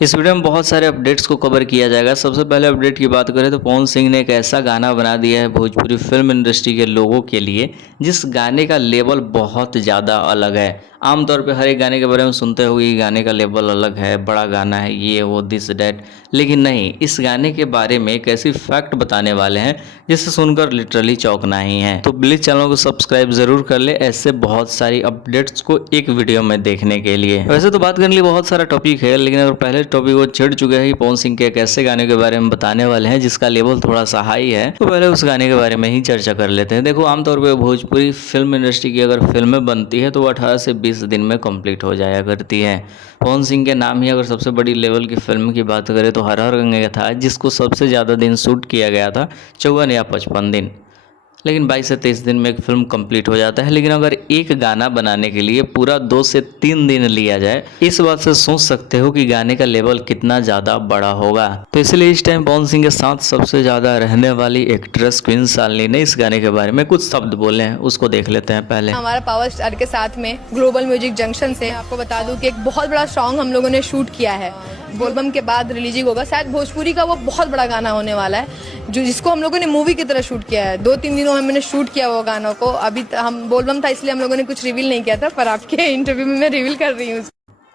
इस वीडियो में बहुत सारे अपडेट्स को कवर किया जाएगा। सबसे पहले अपडेट की बात करें तो पवन सिंह ने एक ऐसा गाना बना दिया है भोजपुरी फिल्म इंडस्ट्री के लोगों के लिए, जिस गाने का लेवल बहुत ज़्यादा अलग है। आमतौर पे हर एक गाने के बारे में सुनते हुए ये गाने का लेवल अलग है, बड़ा गाना है, ये वो दिस डैट, लेकिन नहीं, इस गाने के बारे में एक ऐसी फैक्ट बताने वाले हैं जिसे सुनकर लिटरली चौंकना ही है। तो प्लीज़ चैनल को सब्सक्राइब जरूर कर ले ऐसे बहुत सारी अपडेट्स को एक वीडियो में देखने के लिए। वैसे तो बात करने के लिए बहुत सारा टॉपिक है, लेकिन अगर पहले टॉपिक को छेड़ चुके हैं पवन सिंह के एक ऐसे गाने के बारे में बताने वाले हैं जिसका लेवल थोड़ा सा हाई है, तो पहले उस गाने के बारे में ही चर्चा कर लेते हैं। देखो, आमतौर पर भोजपुरी फिल्म इंडस्ट्री की अगर फिल्में बनती है तो वो 18 से 20 दिन में कंप्लीट हो जाया करती है। पवन सिंह के नाम ही अगर सबसे बड़ी लेवल की फिल्म की बात करें तो हर हर गंगे था, जिसको सबसे ज़्यादा दिन शूट किया गया था 54 या 55 दिन, लेकिन 22 से 23 दिन में एक फिल्म कंप्लीट हो जाता है। लेकिन अगर एक गाना बनाने के लिए पूरा 2 से 3 दिन लिया जाए, इस बात से सोच सकते हो कि गाने का लेवल कितना ज़्यादा बड़ा होगा। तो इसलिए इस टाइम पवन सिंह के साथ सबसे ज़्यादा रहने वाली एक्ट्रेस क्वीन शालिनी ने इस गाने के बारे में कुछ शब्द बोले हैं, उसको देख लेते हैं। पहले हमारा पावर स्टार के साथ में ग्लोबल म्यूजिक जंक्शन से आपको बता दूं कि एक बहुत बड़ा सॉन्ग हम लोगों ने शूट किया है, बोलबम के बाद रिलीज होगा। शायद भोजपुरी का वो बहुत बड़ा गाना होने वाला है, जो जिसको हम लोगों ने मूवी की तरह शूट किया है। 2-3 दिनों में हमने शूट किया वो गानों को। अभी हम बोलबम था इसलिए हम लोगों ने कुछ रिवील नहीं किया था, पर आपके इंटरव्यू में मैं रिवील कर रही हूँ।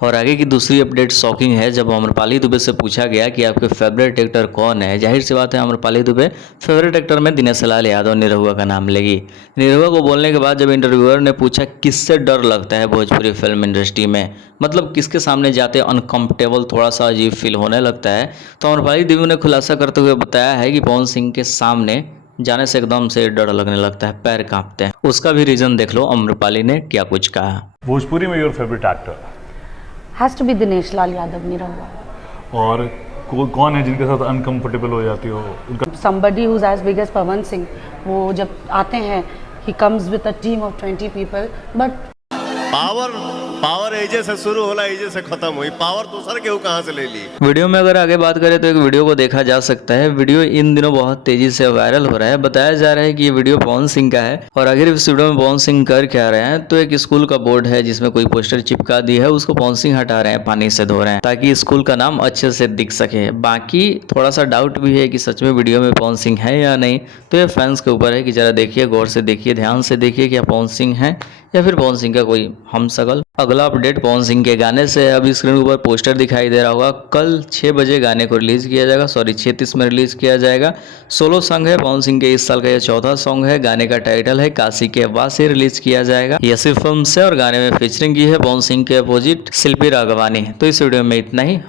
और आगे की दूसरी अपडेट शॉकिंग है। जब अम्रपाली दुबे से पूछा गया कि आपके फेवरेट एक्टर कौन है, जाहिर सी बात है अम्रपाली दुबे फेवरेट एक्टर में दिनेश लाल यादव निरहुआ का नाम लेगी। निरहुआ को बोलने के बाद जब इंटरव्यूअर ने पूछा किससे डर लगता है भोजपुरी फिल्म इंडस्ट्री में, मतलब किसके सामने जाते अनकंफर्टेबल, थोड़ा सा अजीब फील होने लगता है, तो अम्रपाली दुबे ने खुलासा करते हुए बताया है कि पवन सिंह के सामने जाने से एकदम से डर लगने लगता है, पैर कांपते हैं। उसका भी रीजन देख लो अम्रपाली ने क्या कुछ कहा। भोजपुरी में your favourite actor has to be Dinesh Lal Yadav Nirahua. और कौन है जिनके साथ अनकंफर्टेबल हो जाती हो उनका? Somebody who is as big as Pawan Singh. वो जब आते हैं ही comes with a team of 20 people, but power एजे से शुरू होला, एजे से खत्म हुई। पावर दूसर केहू कहाँ से ले ली। वीडियो में अगर आगे बात करें तो एक वीडियो को देखा जा सकता है। वीडियो इन दिनों बहुत तेजी से वायरल हो रहा है। बताया जा रहा है कि ये वीडियो पवन सिंह का है। और आखिर इस वीडियो में पवन सिंह कर क्या रहे हैं, तो एक स्कूल का बोर्ड है जिसमें कोई पोस्टर चिपका दी है, उसको पवन सिंह हटा रहे हैं, पानी से धो रहे हैं ताकि स्कूल का नाम अच्छे से दिख सके। बाकी थोड़ा सा डाउट भी है कि सच में वीडियो में पवन सिंह है या नहीं, तो ये फैंस के ऊपर है कि जरा देखिए, गौर से देखिए, ध्यान से देखिए क्या पवन सिंह है या फिर पवन सिंह का कोई हमशक्ल। अगला अपडेट पवन सिंह के गाने से। अभी स्क्रीन के ऊपर पोस्टर दिखाई दे रहा होगा। कल 6 बजे गाने को रिलीज किया जाएगा, 6:30 में रिलीज किया जाएगा। सोलो सॉन्ग है पवन सिंह के, इस साल का यह 14वां सॉन्ग है। गाने का टाइटल है काशी के वासी, रिलीज किया जाएगा यसी फिल्म से। और गाने में फीचरिंग की है पवन सिंह के अपोजिट शिल्पी राघवानी। तो इस वीडियो में इतना ही।